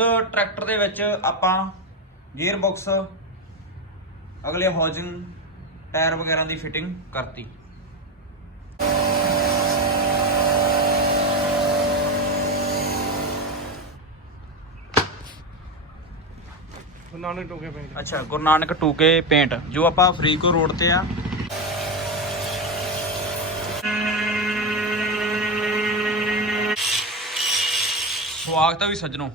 Tractor ਦੇ ਵਿੱਚ ਆਪਾਂ ਗੀਅਰ ਬਾਕਸ ਅਗਲੇ ਹੌਜਿੰਗ ਟਾਇਰ ਵਗੈਰਾ ਦੀ ਫਿਟਿੰਗ ਕਰਤੀ। ਨਾਨਕ ਟੋਕੇ ਪੈ ਅੱਛਾ ਗੁਰੂ ਨਾਨਕ ਟੂਕੇ ਪੇਂਟ ਜੋ ਆਪਾਂ ਫਰੀਦਕੋਟ ਰੋਡ ਤੇ ਆ। ਸਵਾਗਤ ਹੈ ਵੀ ਸੱਜਣੋ।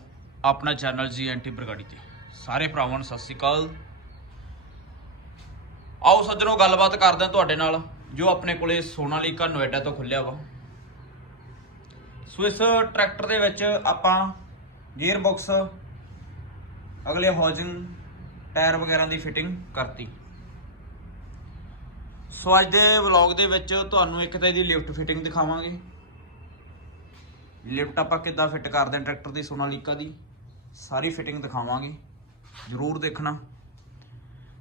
ਆਪਣਾ ਚੈਨਲ ਜੀ ਐਂਟੀ ਬਰਗਾੜੀ ਤੇ। ਸਾਰੇ ਭਰਾਵਾਂ ਨੂੰ ਸਤਿ ਸ੍ਰੀ ਅਕਾਲ। ਆਓ ਸੱਜਣੋ, ਗੱਲਬਾਤ ਕਰਦੇ ਹਾਂ ਤੁਹਾਡੇ ਨਾਲ, ਜੋ ਆਪਣੇ ਕੋਲੇ ਸੋਨਾਲੀਕਾ ਨੋਇਡਾ ਤੋਂ ਖੁੱਲਿਆ ਵਾ। ਸੋ ਇਸ ਟਰੈਕਟਰ ਦੇ ਵਿੱਚ ਆਪਾਂ ਗੀਅਰ ਬਾਕਸ ਅਗਲੇ ਹੌਜਿੰਗ ਟਾਇਰ ਵਗੈਰਾ ਦੀ ਫਿਟਿੰਗ ਕਰਤੀ। ਸੋ ਅੱਜ ਦੇ ਵਲੌਗ ਦੇ ਵਿੱਚ ਤੁਹਾਨੂੰ ਇੱਕ ਤਾਂ ਇਹਦੀ ਲਿਫਟ ਫਿਟਿੰਗ ਦਿਖਾਵਾਂਗੇ। ਲਿਫਟ ਆਪਾਂ ਕਿੱਦਾਂ ਫਿੱਟ ਕਰਦੇ ਹਾਂ ਟਰੈਕਟਰ ਦੀ, ਸੋਨਾਲੀਕਾ ਦੀ। ਸਾਰੀ ਫਿਟਿੰਗ ਦਿਖਾਵਾਂਗੇ, ਜਰੂਰ ਦੇਖਣਾ।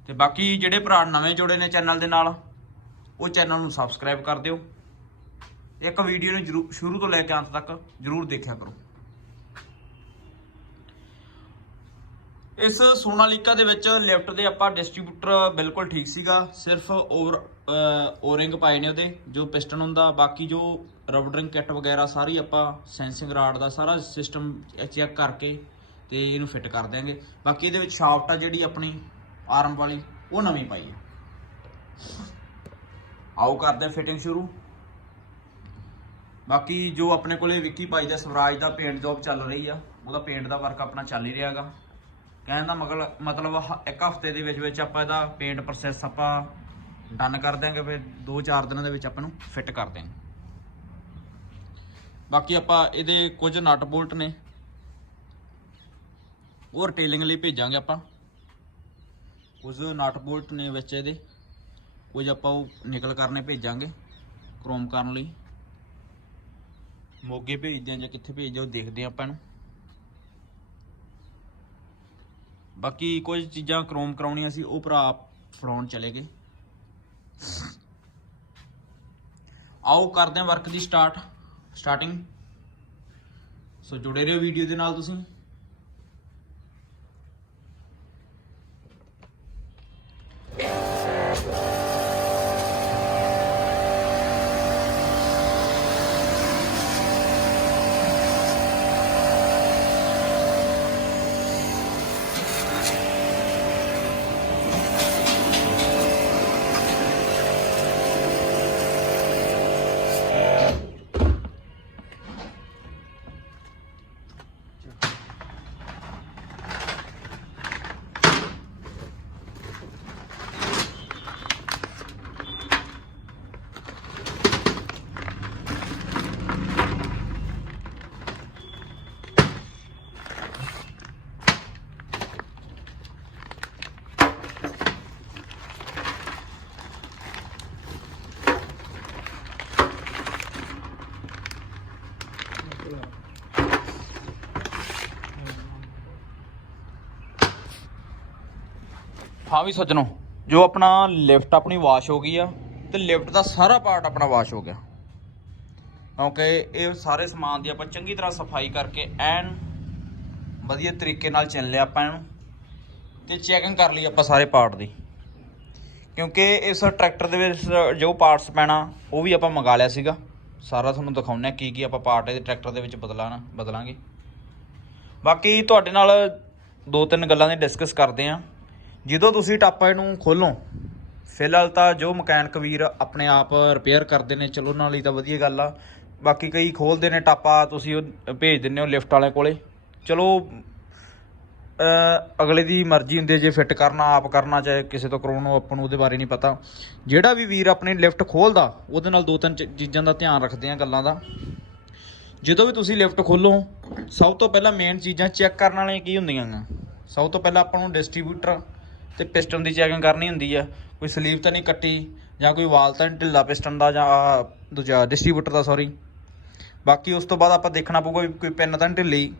ਤੇ ਬਾਕੀ ਜਿਹੜੇ ਭਰਾ ਨਵੇਂ ਜੁੜੇ ਨੇ ਚੈਨਲ ਦੇ ਨਾਲ, ਉਹ ਚੈਨਲ ਨੂੰ ਸਬਸਕ੍ਰਾਈਬ ਕਰ ਦਿਓ। ਇੱਕ ਵੀਡੀਓ ਨੂੰ ਜਰੂਰ ਸ਼ੁਰੂ ਤੋਂ ਲੈ ਕੇ ਅੰਤ ਤੱਕ ਜਰੂਰ ਦੇਖਿਆ ਕਰੋ। ਇਸ ਸੋਨਾਲੀਕਾ ਦੇ ਵਿੱਚ ਲਿਫਟ ਦੇ ਆਪਾਂ ਡਿਸਟ੍ਰੀਬਿਊਟਰ ਬਿਲਕੁਲ ਠੀਕ ਸੀਗਾ, ਸਿਰਫ ਓਵਰ ਓਰਿੰਗ ਪਾਏ ਨੇ ਉਹਦੇ, ਜੋ ਪਿਸਟਨ ਹੁੰਦਾ, ਬਾਕੀ ਜੋ ਰਬਡਰਿੰਗ ਕਿੱਟ ਵਗੈਰਾ ਸਾਰੀ ਆਪਾਂ ਸੈਂਸਿੰਗ ਰਾਡ ਦਾ ਸਾਰਾ ਸਿਸਟਮ ਚੈੱਕ ਕਰਕੇ ਤੇ ਇਹਨੂੰ ਫਿੱਟ ਕਰ ਦਿਆਂਗੇ। ਬਾਕੀ ਇਹਦੇ ਵਿੱਚ ਸ਼ਾਫਟ ਆ ਜਿਹੜੀ ਆਪਣੀ ਆਰਮ ਵਾਲੀ, ਉਹ ਨਵੀਂ ਪਾਈ ਹੈ ਆਓ ਕਰਦੇ ਹਾਂ ਫਿਟਿੰਗ ਸ਼ੁਰੂ। ਬਾਕੀ ਜੋ ਆਪਣੇ ਕੋਲੇ ਵਿੱਕੀ ਭਾਈ ਦਾ ਸਵਰਾਜ ਦਾ ਪੇਂਟ ਜੌਬ ਚੱਲ ਰਹੀ ਆ, ਉਹਦਾ ਪੇਂਟ ਦਾ ਵਰਕ ਆਪਣਾ ਚੱਲ ਹੀ ਰਿਹਾਗਾ ਕਹਿਣ ਦਾ ਮਗਲ, ਮਤਲਬ ਹ- ਇੱਕ ਹਫ਼ਤੇ ਦੇ ਵਿੱਚ ਵਿੱਚ ਆਪਾਂ ਇਹਦਾ ਪੇਂਟ ਪ੍ਰੋਸੈਸ ਆਪਾਂ ਡਨ ਕਰ ਦਿਆਂਗੇ, ਫਿਰ 2-4 ਦਿਨਾਂ ਦੇ ਵਿੱਚ ਆਪਾਂ ਨੂੰ ਫਿੱਟ ਕਰ ਦਿਆਂਗੇ। ਬਾਕੀ ਆਪਾਂ ਇਹਦੇ ਕੁਝ ਨਟ ਬੋਲਟ ਨੇ ਉਹ ਰਿਟੇਲਿੰਗ ਲਈ ਭੇਜਾਂਗੇ ਆਪਾਂ। ਕੁਝ ਨਟ ਬੋਲਟ ਨੇ ਵਿੱਚ ਇਹਦੇ। ਕੁਝ ਆਪਾਂ ਉਹ ਨਿਕਲ ਕਰਨੇ ਭੇਜਾਂਗੇ ਕ੍ਰੋਮ ਕਰਨ ਲਈ। ਮੋਗੇ ਭੇਜਦੇ ਆ ਜਾਂ ਕਿੱਥੇ ਭੇਜਦੇ ਉਹ ਦੇਖਦੇ ਆ ਆਪਾਂ ਨੂੰ ਬਾਕੀ ਕੁਝ ਚੀਜ਼ਾਂ ਕ੍ਰੋਮ ਕਰਾਉਣੀਆਂ ਸੀ, ਉਹ ਭਰਾ ਫੜਾਉਣ ਚਲੇ ਗਏ। ਆਓ ਕਰਦੇ ਹਾਂ ਵਰਕ ਦੀ ਸਟਾਰਟ ਸਟਾਰਟਿੰਗ ਸੋ ਜੁੜੇ ਰਹੋ ਵੀਡੀਓ ਦੇ ਨਾਲ ਤੁਸੀਂ। ਹਾਂ ਵੀ ਸੱਜਣੋ, ਜੋ ਆਪਣਾ ਲਿਫਟ ਆਪਣੀ ਵਾਸ਼ ਹੋ ਗਈ ਆ, ਤੇ ਲਿਫਟ ਦਾ ਸਾਰਾ ਪਾਰਟ ਆਪਣਾ ਵਾਸ਼ ਹੋ ਗਿਆ। ਕਿਉਂਕਿ ਇਹ ਸਾਰੇ ਸਮਾਨ ਦੀ ਆਪਾਂ ਚੰਗੀ ਤਰ੍ਹਾਂ ਸਫ਼ਾਈ ਕਰਕੇ ਐਨ ਵਧੀਆ ਤਰੀਕੇ ਨਾਲ ਚਿਣ ਲਿਆ ਆਪਾਂ ਇਹਨੂੰ, ਤੇ ਚੈਕਿੰਗ ਕਰ ਲਈ ਆਪਾਂ ਸਾਰੇ ਪਾਰਟ ਦੀ। ਕਿਉਂਕਿ ਇਸ ਟਰੈਕਟਰ ਦੇ ਵਿੱਚ ਜੋ ਪਾਰਟਸ ਪੈਣਾ, ਉਹ ਵੀ ਆਪਾਂ ਮੰਗਾ ਲਿਆ ਸੀਗਾ। ਸਾਰਾ ਤੁਹਾਨੂੰ ਦਿਖਾਉਣਾ ਕੀ ਕੀ ਆਪਾਂ ਪਾਰਟ ਇਹਦੇ ਟਰੈਕਟਰ ਦੇ ਵਿੱਚ ਬਦਲਾਣਾ ਬਦਲਾਂਗੇ। ਬਾਕੀ ਤੁਹਾਡੇ ਨਾਲ ਦੋ ਤਿੰਨ ਗੱਲਾਂ ਦੀ ਡਿਸਕਸ ਕਰਦੇ ਆਂ ਜਦੋਂ ਤੁਸੀਂ ਟਾਪਾ ਇਹਨੂੰ ਖੋਲੋ, ਫਿਲਹਾਲ ਤਾਂ ਜੋ ਮਕੈਨਿਕ ਵੀਰ ਆਪਣੇ ਆਪ ਰਿਪੇਅਰ ਕਰਦੇ ਨੇ, ਚਲੋ ਉਹਨਾਂ ਲਈ ਤਾਂ ਵਧੀਆ ਗੱਲ ਆ। ਬਾਕੀ ਕਈ ਖੋਲਦੇ ਨੇ ਟਾਪਾ, ਤੁਸੀਂ ਉਹ ਭੇਜ ਦਿੰਦੇ ਹੋ ਲਿਫਟ ਵਾਲੇ ਕੋਲੇ। ਚਲੋ ਅਗਲੇ ਦੀ ਮਰਜ਼ੀ ਹੁੰਦੀ ਹੈ, ਜੇ ਫਿੱਟ ਕਰਨਾ, ਆਪ ਕਰਨਾ, ਚਾਹੇ ਕਿਸੇ ਤੋਂ ਕਰਾਉਣਾ ਆਪਾਂ ਨੂੰ ਉਹਦੇ ਬਾਰੇ ਨਹੀਂ ਪਤਾ। ਜਿਹੜਾ ਵੀ ਵੀਰ ਆਪਣੀ ਲਿਫਟ ਖੋਲਦਾ, ਉਹਦੇ ਨਾਲ ਦੋ ਤਿੰਨ ਚ- ਚੀਜ਼ਾਂ ਦਾ ਧਿਆਨ ਰੱਖਦੇ ਆ ਗੱਲਾਂ ਦਾ। ਜਦੋਂ ਵੀ ਤੁਸੀਂ ਲਿਫਟ ਖੋਲੋ, ਸਭ ਤੋਂ ਪਹਿਲਾਂ ਮੇਨ ਚੀਜ਼ਾਂ ਚੈੱਕ ਕਰਨ ਵਾਲੀਆਂ ਕੀ ਹੁੰਦੀਆਂ ਗਾ? ਸਭ ਤੋਂ ਪਹਿਲਾਂ ਆਪਾਂ ਨੂੰ ਡਿਸਟ੍ਰੀਬਿਊਟਰ ਤੇ ਪਿਸਟਨ ਦੀ ਚੈਕਿੰਗ ਕਰਨੀ ਹੁੰਦੀ ਆ। ਕੋਈ ਸਲੀਵ ਤਾਂ ਨਹੀਂ ਕੱਟੀ, ਜਾਂ ਕੋਈ ਵਾਲ ਤਾਂ ਨਹੀਂ ਢਿੱਲਾ ਪਿਸਟਨ ਦਾ, ਜਾਂ ਦੂਜਾ ਡਿਸਟ੍ਰੀਬਿਊਟਰ ਦਾ ਸੌਰੀ ਬਾਕੀ ਉਸ ਤੋਂ ਬਾਅਦ ਆਪਾਂ ਦੇਖਣਾ ਪਊਗਾ ਵੀ ਕੋਈ ਪਿੰਨ ਤਾਂ ਨਹੀਂ ਢਿੱਲੀ।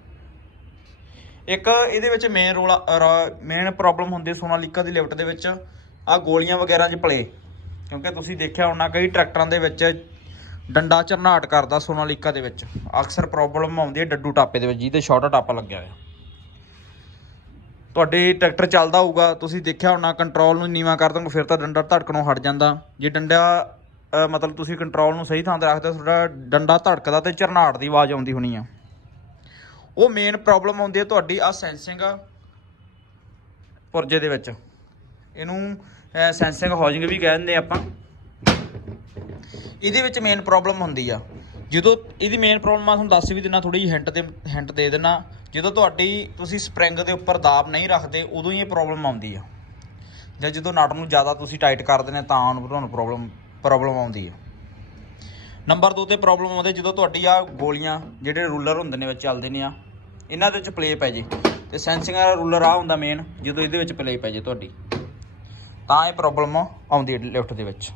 ਇੱਕ ਇਹਦੇ ਵਿੱਚ ਮੇਨ ਰੋਲ ਮੇਨ ਪ੍ਰੋਬਲਮ ਹੁੰਦੀ ਹੈ ਸੋਨਾਲੀਕਾ ਦੀ ਲਿਫਟ ਦੇ ਵਿੱਚ। ਆ ਗੋਲੀਆਂ ਵਗੈਰਾ 'ਚ ਪਲੇ ਕਿਉਂਕਿ ਤੁਸੀਂ ਦੇਖਿਆ ਹੋਣਾ ਕਈ ਟਰੈਕਟਰਾਂ ਦੇ ਵਿੱਚ ਡੰਡਾ ਝਰਨਾਟ ਕਰਦਾ ਸੋਨਾਲੀਕਾ ਦੇ ਵਿੱਚ। ਅਕਸਰ ਪ੍ਰੋਬਲਮ ਆਉਂਦੀ ਹੈ ਡੱਡੂ ਟਾਪੇ ਦੇ ਵਿੱਚ, ਜਿਹਦੇ ਸ਼ਾਰਟ ਟਾਪਾ ਲੱਗਿਆ ਹੋਇਆ। ਤੁਹਾਡੇ ਟਰੈਕਟਰ ਚੱਲਦਾ ਹੋਊਗਾ ਤੁਸੀਂ ਦੇਖਿਆ ਹੋਣਾ ਕੰਟਰੋਲ ਨੂੰ ਨੀਵਾ ਕਰ ਦੋਗੇ ਫਿਰ ਤਾਂ ਡੰਡਾ ਧੜਕਣੋਂ ਹਟ ਜਾਂਦਾ। ਜੇ ਡੰਡਾ ਮਤਲਬ ਤੁਸੀਂ ਕੰਟਰੋਲ ਨੂੰ ਸਹੀ ਥਾਂ ਤੇ ਰੱਖਦੇ ਹੋ, ਤੁਹਾਡਾ ਡੰਡਾ ਧੜਕਦਾ ਤੇ ਝਰਨਾਟ ਦੀ ਆਵਾਜ਼ ਆਉਂਦੀ ਹੋਣੀ ਆ। ਉਹ ਮੇਨ ਪ੍ਰੋਬਲਮ ਆਉਂਦੀ ਹੈ ਤੁਹਾਡੀ ਆ ਸੈਂਸਿੰਗ ਪੁਰਜੇ ਦੇ ਵਿੱਚ। ਇਹਨੂੰ ਸੈਂਸਿੰਗ ਹਾਊਸਿੰਗ ਵੀ ਕਹਿ ਦਿੰਦੇ ਆਪਾਂ। ਇਹਦੇ ਵਿੱਚ ਮੇਨ ਪ੍ਰੋਬਲਮ ਹੁੰਦੀ ਆ। ਜਦੋਂ ਇਹਦੀ ਮੇਨ ਪ੍ਰੋਬਲਮ ਮੈਂ ਤੁਹਾਨੂੰ ਦੱਸ ਵੀ ਦਿੰਨਾ ਥੋੜੀ ਜਿਹੀ ਹਿੰਟ ਤੇ ਹਿੰਟ ਦੇ ਦੇਣਾ ਜਦੋਂ ਤੁਹਾਡੀ ਤੁਸੀਂ ਸਪਰਿੰਗ ਦੇ ਉੱਪਰ ਦਾਬ ਨਹੀਂ ਰੱਖਦੇ, ਉਦੋਂ ਹੀ ਇਹ ਪ੍ਰੋਬਲਮ ਆਉਂਦੀ ਆ। ਜਾਂ ਜਦੋਂ ਨਟ ਨੂੰ ਜ਼ਿਆਦਾ ਤੁਸੀਂ ਟਾਈਟ ਕਰਦੇ ਨੇ ਤਾਂ ਉਹਨੂੰ ਤੁਹਾਨੂੰ ਪ੍ਰੋਬਲਮ ਪ੍ਰੋਬਲਮ ਆਉਂਦੀ ਆ। ਨੰਬਰ 2 ਤੇ ਪ੍ਰੋਬਲਮ ਆਉਂਦੀ ਜਦੋਂ ਤੁਹਾਡੀ ਆ ਗੋਲੀਆਂ ਜਿਹੜੇ ਰੂਲਰ ਹੁੰਦੇ ਨੇ ਵਿੱਚ ਚੱਲਦੇ ਨੇ ਆ, ਇਹਨਾਂ ਦੇ ਵਿੱਚ ਪਲੇ ਪੈ ਜੇ। ਤੇ ਸੈਂਸਿੰਗ ਵਾਲਾ ਰੂਲਰ ਆ ਹੁੰਦਾ ਮੇਨ ਜਦੋਂ ਇਹਦੇ ਵਿੱਚ ਪਲੇ ਪੈ ਜੇ ਤੁਹਾਡੀ। ਤਾਂ ਇਹ ਪ੍ਰੋਬਲਮ ਆਉਂਦੀ ਹੈ ਲਿਫਟ ਦੇ ਵਿੱਚ।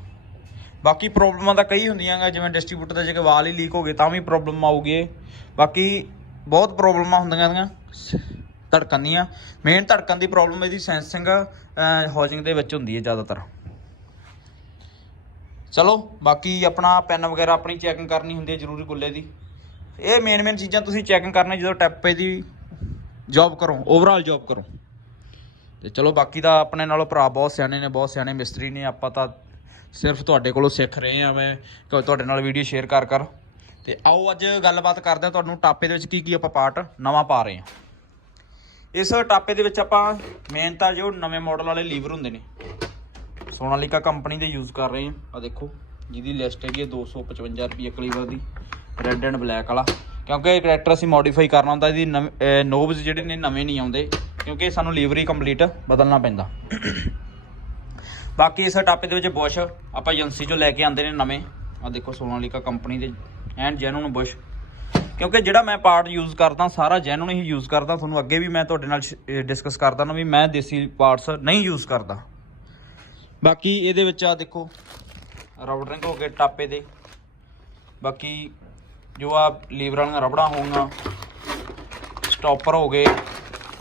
ਬਾਕੀ ਪ੍ਰੋਬਲਮਾਂ ਤਾਂ ਕਈ ਹੁੰਦੀਆਂ ਗਾ, ਜਿਵੇਂ ਡਿਸਟ੍ਰੀਬਿਊਟਰ ਦੇ ਜੇ ਵਾਲ ਹੀ ਲੀਕ ਹੋ ਗਏ, ਤਾਂ ਵੀ ਪ੍ਰੋਬਲਮ ਆਉਗੀ ਬਾਕੀ ਬਹੁਤ ਪ੍ਰੋਬਲਮਾਂ ਹੁੰਦੀਆਂ ਇਹਦੀਆਂ। ਧੜਕਣ ਦੀਆਂ ਮੇਨ ਧੜਕਣ ਦੀ ਪ੍ਰੋਬਲਮ ਇਹਦੀ ਸੈਂਸਿੰਗ ਹਾਊਸਿੰਗ ਦੇ ਵਿੱਚ ਹੁੰਦੀ ਹੈ ਜ਼ਿਆਦਾਤਰ। ਚਲੋ, ਬਾਕੀ ਆਪਣਾ ਪੈਨ ਵਗੈਰਾ ਆਪਣੀ ਚੈਕਿੰਗ ਕਰਨੀ ਹੁੰਦੀ ਹੈ ਜ਼ਰੂਰੀ ਗੁੱਲੇ ਦੀ। ਇਹ ਮੇਨ ਮੇਨ ਚੀਜ਼ਾਂ ਤੁਸੀਂ ਚੈਕਿੰਗ ਕਰਨੇ ਜਦੋਂ ਟੈਪੇ ਦੀ ਜੌਬ ਕਰੋ ਓਵਰਆਲ ਜੌਬ ਕਰੋ। ਤੇ ਚਲੋ, ਬਾਕੀ ਦਾ ਆਪਣੇ ਨਾਲੋਂ ਭਰਾ ਬਹੁਤ ਸਿਆਣੇ ਨੇ, ਬਹੁਤ ਸਿਆਣੇ ਮਿਸਤਰੀ ਨੇ। ਆਪਾਂ ਤਾਂ ਸਿਰਫ ਤੁਹਾਡੇ ਕੋਲੋਂ ਸਿੱਖ ਰਹੇ ਆ ਮੈਂ ਤੁਹਾਡੇ ਨਾਲ ਵੀਡੀਓ ਸ਼ੇਅਰ ਕਰ ਕਰ ਤੇ ਆਓ ਅੱਜ ਗੱਲਬਾਤ ਕਰਦੇ ਹਾਂ ਤੁਹਾਨੂੰ ਟਾਪੇ ਦੇ ਵਿੱਚ ਕੀ ਕੀ ਆਪਾਂ ਪਾਰਟ ਨਵਾਂ ਪਾ ਰਹੇ ਹਾਂ। ਇਸ ਟਾਪੇ ਦੇ ਵਿੱਚ ਆਪਾਂ ਮੇਨ ਤਾਂ ਜੋ ਨਵੇਂ ਮਾਡਲ ਵਾਲੇ ਲੀਵਰ ਹੁੰਦੇ ਨੇ। ਸੋਨਾਲੀਕਾ ਕੰਪਨੀ ਦੇ ਯੂਜ਼ ਕਰ ਰਹੇ ਹਾਂ। ਆ ਦੇਖੋ, ਜਿਹਦੀ ਲਿਸਟ ਹੈਗੀ ਹੈ 255 ਰੁਪਏ ਲੀਵਰ ਦੀ। ਰੈੱਡ ਐਂਡ ਬਲੈਕ ਵਾਲਾ। ਕਿਉਂਕਿ ਇਹ ਕਰੈਕਟਰ ਅਸੀਂ ਮੋਡੀਫਾਈ ਕਰਨਾ ਹੁੰਦਾ, ਇਹਦੀ ਨੋਬਸ ਜਿਹੜੇ ਨੇ ਨਵੇਂ ਨਹੀਂ ਆਉਂਦੇ। ਕਿਉਂਕਿ ਸਾਨੂੰ ਲੀਵਰ ਹੀ ਕੰਪਲੀਟ ਬਦਲਣਾ ਪੈਂਦਾ। ਬਾਕੀ ਇਸ ਟਾਪੇ ਦੇ ਵਿੱਚ ਬੁਸ਼ ਆਪਾਂ ਏਜੰਸੀ ਚੋਂ ਲੈ ਕੇ ਆਂਦੇ ਨੇ ਨਵੇਂ। ਆ ਦੇਖੋ, ਸੋਨਾਲੀਕਾ ਕੰਪਨੀ ਦੇ ਐਂਡ ਜੈਨੂਨ ਬੁਸ਼ ਕਿਉਂਕਿ ਜਿਹੜਾ ਮੈਂ ਪਾਰਟ ਯੂਜ਼ ਕਰਦਾ, ਸਾਰਾ ਜੈਨੂਨ ਹੀ ਯੂਜ਼ ਕਰਦਾ। ਤੁਹਾਨੂੰ ਅੱਗੇ ਵੀ ਮੈਂ ਤੁਹਾਡੇ ਨਾਲ ਡਿਸਕਸ ਕਰਦਾ ਨਾ ਵੀ ਮੈਂ ਦੇਸੀ ਪਾਰਟਸ ਨਹੀਂ ਯੂਜ਼ ਕਰਦਾ। ਬਾਕੀ ਇਹਦੇ ਵਿੱਚ ਆ ਦੇਖੋ, ਰਬੜ ਰਿੰਗ ਹੋ ਗਏ ਟਾਪੇ ਦੇ। ਬਾਕੀ ਜੋ ਆ ਲੀਵਰ ਵਾਲੀਆਂ ਰਬੜਾਂ ਹੋਊਗੀਆਂ ਸਟਾਪਰ ਹੋ ਗਏ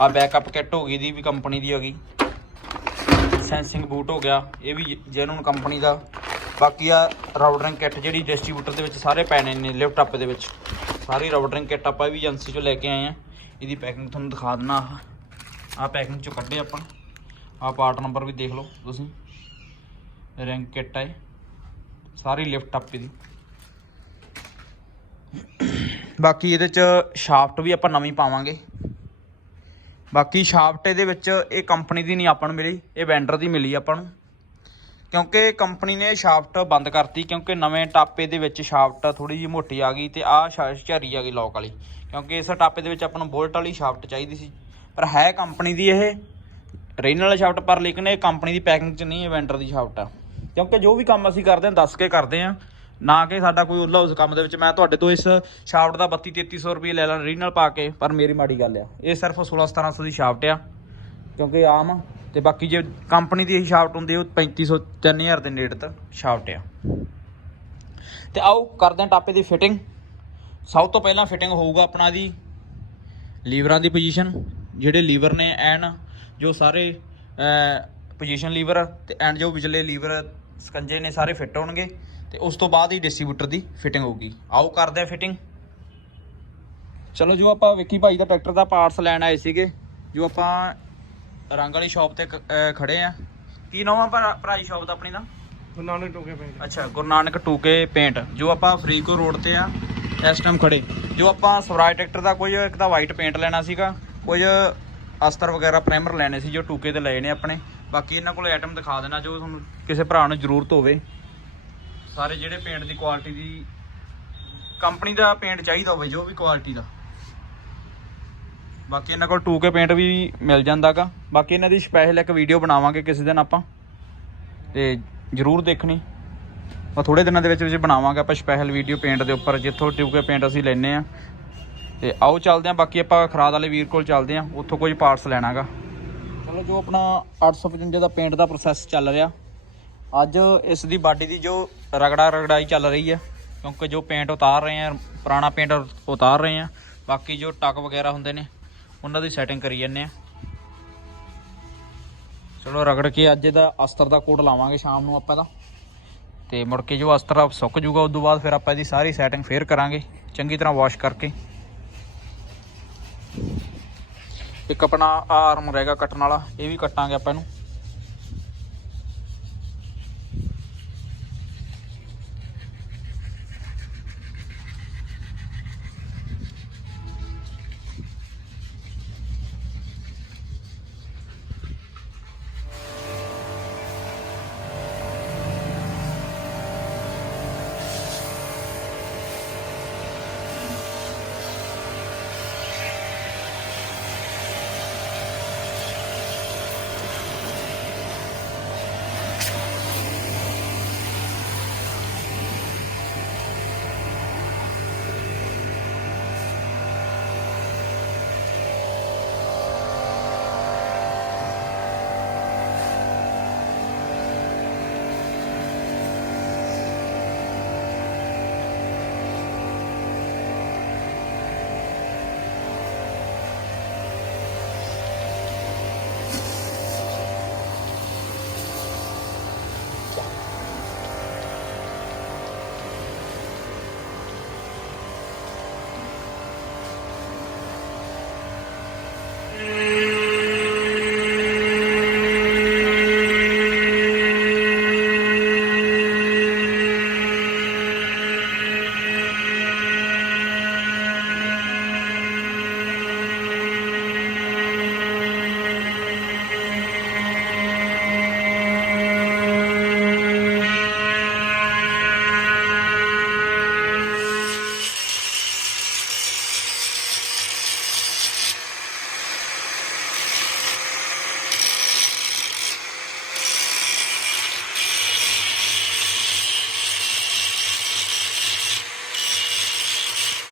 ਆ ਬੈਕਅਪ ਕਿੱਟ ਹੋ ਗਈ ਦੀ ਵੀ ਕੰਪਨੀ ਦੀ ਹੋ ਗਈ ਸੈਂਸਿੰਗ ਬੂਟ ਹੋ ਗਿਆ, ਇਹ ਵੀ ਜੈਨੂਨ ਕੰਪਨੀ ਦਾ। ਬਾਕੀ ਆ ਰਾਊਟਰਿੰਗ ਕਿੱਟ ਜਿਹੜੀ ਡਿਸਟ੍ਰੀਬਿਊਟਰ ਦੇ ਵਿੱਚ ਸਾਰੇ ਪੈਣੇ ਨੇ ਲਿਫਟ ਅਪ ਦੇ ਵਿੱਚ। ਸਾਰੀ ਰਾਊਟਰਿੰਗ ਕਿੱਟ ਆਪਾਂ ਵੀ ਏਜੰਸੀ ਚੋਂ ਲੈ ਕੇ ਆਏ ਆ। ਇਹਦੀ ਪੈਕਿੰਗ ਤੁਹਾਨੂੰ ਦਿਖਾ ਦਿੰਨਾ ਆ ਆ ਪੈਕਿੰਗ ਚੋਂ ਕੱਢੇ ਆਪਾਂ। ਆ ਪਾਰਟ ਨੰਬਰ ਵੀ ਦੇਖ ਲਓ ਤੁਸੀਂ। ਰਿੰਗ ਕਿੱਟ ਹੈ ਸਾਰੀ ਲਿਫਟ ਅਪ ਦੀ ਬਾਕੀ ਇਹਦੇ ਚ ਸ਼ਾਫਟ ਵੀ ਆਪਾਂ ਨਵੀਂ ਪਾਵਾਂਗੇ। ਬਾਕੀ ਸ਼ਾਫਟ ਇਹਦੇ ਵਿੱਚ ਇਹ ਕੰਪਨੀ ਦੀ ਨਹੀਂ ਆਪਾਂ ਨੂੰ ਮਿਲੀ, ਇਹ ਵੈਂਡਰ ਦੀ ਮਿਲੀ ਆਪਾਂ ਨੂੰ। ਕਿਉਂਕਿ ਕੰਪਨੀ ਨੇ ਸ਼ਾਫਟ ਬੰਦ ਕਰਤੀ ਕਿਉਂਕਿ ਨਵੇਂ ਟਾਪੇ ਦੇ ਵਿੱਚ ਸ਼ਾਫਟ ਥੋੜੀ ਜਿਹੀ ਮੋਟੀ ਆ ਗਈ ਤੇ ਆਹ ਝਰੀ ਆ ਗਈ ਲੋਕ ਵਾਲੀ। ਕਿਉਂਕਿ ਇਸ ਟਾਪੇ ਦੇ ਵਿੱਚ ਆਪਾਂ ਨੂੰ ਬੋਲਟ ਵਾਲੀ ਸ਼ਾਫਟ ਚਾਹੀਦੀ ਸੀ। ਪਰ ਹੈ ਕੰਪਨੀ ਦੀ ਇਹ। ਟ੍ਰੇਨ ਵਾਲਾ ਸ਼ਾਫਟ ਪਰ ਲੇਕਿਨ ਇਹ ਕੰਪਨੀ ਦੀ ਪੈਕਿੰਗ 'ਚ ਨਹੀਂ, ਇਹ ਵੈਂਡਰ ਦੀ ਸ਼ਾਫਟ ਆ। ਕਿਉਂਕਿ ਜੋ ਵੀ ਕੰਮ ਅਸੀਂ ਕਰਦੇ ਹਾਂ, ਦੱਸ ਕੇ ਕਰਦੇ ਹਾਂ। ਨਾ ਕਿ ਸਾਡਾ ਕੋਈ ਉੱਲਾ ਉਸ ਕੰਮ ਦੇ ਵਿੱਚ। ਮੈਂ ਤੁਹਾਡੇ ਤੋਂ ਇਸ ਸ਼ਾਫਟ ਦਾ 32 3300 ਰੁਪਏ ਲੈ ਲਾਂ ਰੀਨਲ ਪਾ ਕੇ, ਪਰ ਮੇਰੀ ਮਾੜੀ ਗੱਲ ਆ। ਇਹ ਸਿਰਫ 16 1700 ਦੀ ਸ਼ਾਫਟ ਆ। ਕਿਉਂਕਿ ਆਮ ਤੇ ਬਾਕੀ ਜੇ ਕੰਪਨੀ ਦੀ ਇਹੀ ਸ਼ਾਫਟ ਹੁੰਦੀ ਉਹ 3500 3000 ਦੇ ਨੇੜੇ ਤੱਕ ਸ਼ਾਫਟ ਆ। ਤੇ ਆਓ ਕਰਦੇ ਹਾਂ ਟਾਪੇ ਦੀ ਫਿਟਿੰਗ ਸਭ ਤੋਂ ਪਹਿਲਾਂ ਫਿਟਿੰਗ ਹੋਊਗਾ ਆਪਣਾ ਦੀ ਲੀਵਰਾਂ ਦੀ ਪੋਜੀਸ਼ਨ ਜਿਹੜੇ ਲੀਵਰ ਨੇ ਐਨ ਜੋ ਸਾਰੇ ਪੋਜੀਸ਼ਨ ਲੀਵਰ ਤੇ ਐਂਡ ਜੋ ਵਿਚਲੇ ਲੀਵਰ ਸਕੰਜੇ ਨੇ ਸਾਰੇ ਫਿੱਟ ਹੋਣਗੇ ਤੇ ਉਸ ਤੋਂ ਬਾਅਦ ਹੀ ਡਿਸਟ੍ਰੀਬਿਊਟਰ ਦੀ ਫਿਟਿੰਗ ਹੋਊਗੀ। ਆਓ ਕਰਦੇ ਆ ਫਿਟਿੰਗ ਚਲੋ ਜੋ ਆਪਾਂ ਵਿੱਕੀ ਭਾਈ ਦਾ ਟਰੈਕਟਰ ਦਾ ਪਾਰਟਸ ਲੈਣ ਆਏ ਸੀਗੇ, ਜੋ ਆਪਾਂ ਰੰਗ ਵਾਲੀ ਸ਼ਾਪ ਤੇ ਕ- ਅਹ ਖੜੇ ਆ। ਕੀ ਨਾਮ ਆ ਭਰਾ ਭਰਾਈ ਸ਼ਾਪ ਦਾ ਆਪਣੀ ਦਾ? ਗੁਰੂ ਨਾਨਕ ਟੋਕੇ ਪਿੰਡ ਅੱਛਾ ਗੁਰੂ ਨਾਨਕ ਟੂਕੇ ਪੇਂਟ ਜੋ ਆਪਾਂ ਫਰੀਕੋ ਰੋਡ ਤੇ ਆ ਇਸ ਟਾਈਮ ਖੜੇ। ਜੋ ਆਪਾਂ ਸਵਰਾਜ ਟਰੈਕਟਰ ਦਾ ਕੋਈ ਇੱਕ ਤਾਂ ਵਾਈਟ ਪੇਂਟ ਲੈਣਾ ਸੀਗਾ ਕੁਝ ਅਸਤਰ ਵਗੈਰਾ ਪ੍ਰਾਈਮਰ ਲੈਣੇ ਸੀ ਜੋ ਟੂਕੇ ਤੇ ਲਏ ਨੇ ਆਪਣੇ। ਬਾਕੀ ਇਹਨਾਂ ਕੋਲ ਆਈਟਮ ਦਿਖਾ ਦੇਣਾ ਜੋ ਤੁਹਾਨੂੰ ਕਿਸੇ ਭਰਾ ਨੂੰ ਜ਼ਰੂਰਤ ਹੋਵੇ। ਸਾਰੇ ਜਿਹੜੇ ਪੇਂਟ ਦੀ ਕੁਆਲਿਟੀ ਦੀ ਕੰਪਨੀ ਦਾ ਪੇਂਟ ਚਾਹੀਦਾ ਹੋਵੇ ਜੋ ਵੀ ਕੁਆਲਿਟੀ ਦਾ। ਬਾਕੀ ਇਹਨਾਂ ਕੋਲ 2K ਪੇਂਟ ਵੀ ਮਿਲ ਜਾਂਦਾਗਾ। ਬਾਕੀ ਇਹਨਾਂ ਦੀ ਸਪੈਸ਼ਲ ਇੱਕ ਵੀਡੀਓ ਬਣਾਵਾਂਗੇ ਕਿਸੇ ਦਿਨ ਆਪਾਂ। ਤੇ ਜਰੂਰ ਦੇਖਣੀ। ਉਹ ਥੋੜੇ ਦਿਨਾਂ ਦੇ ਵਿੱਚ ਵਿੱਚ ਬਣਾਵਾਂਗੇ ਆਪਾਂ ਸਪੈਸ਼ਲ ਵੀਡੀਓ ਪੇਂਟ ਦੇ ਉੱਪਰ, ਜਿੱਥੋਂ 2K ਪੇਂਟ ਅਸੀਂ ਲੈਨੇ ਆ ਤੇ ਆਓ ਚੱਲਦੇ ਆਂ ਬਾਕੀ ਆਪਾਂ ਖਰਾਦ ਵਾਲੇ ਵੀਰ ਕੋਲ ਚੱਲਦੇ ਆਂ ਉੱਥੋਂ ਕੁਝ ਪਾਰਟਸ ਲੈਣਾਗਾ। ਚਲੋ ਜੋ ਆਪਣਾ 855 ਦਾ ਪੇਂਟ ਦਾ ਪ੍ਰੋਸੈਸ ਚੱਲ ਰਿਹਾ। ਅੱਜ ਇਸ ਦੀ ਬਾਡੀ ਦੀ ਜੋ ਰਗੜਾ ਰਗੜਾਈ ਚੱਲ ਰਹੀ ਹੈ, ਕਿਉਂਕਿ ਜੋ ਪੇਂਟ ਉਤਾਰ ਰਹੇ ਆ ਪੁਰਾਣਾ ਪੇਂਟ ਉਤਾਰ ਰਹੇ ਆ ਬਾਕੀ ਜੋ ਟੱਕ ਵਗੈਰਾ ਹੁੰਦੇ ਨੇ ਉਹਨਾਂ ਦੀ ਸੈਟਿੰਗ ਕਰੀ ਜਾਂਦੇ ਆ। ਚਲੋ ਰਗੜ ਕੇ ਅੱਜ ਇਹਦਾ ਅਸਤਰ ਦਾ ਕੋਟ ਲਾਵਾਂਗੇ ਸ਼ਾਮ ਨੂੰ ਆਪਾਂ ਦਾ। ਤੇ ਮੁੜ ਕੇ ਜੋ ਅਸਤਰ ਆ ਸੁੱਕ ਜੂਗਾ ਉਸ ਤੋਂ ਬਾਅਦ ਫਿਰ ਆਪਾਂ ਇਹਦੀ ਸਾਰੀ ਸੈਟਿੰਗ ਫੇਰ ਕਰਾਂਗੇ। ਚੰਗੀ ਤਰ੍ਹਾਂ ਵਾਸ਼ ਕਰਕੇ। ਇੱਕ ਆਪਣਾ ਆਰਮ ਰਹੇਗਾ ਕੱਟਣ ਵਾਲਾ, ਇਹ ਵੀ ਕੱਟਾਂਗੇ ਆਪਾਂ ਇਹਨੂੰ।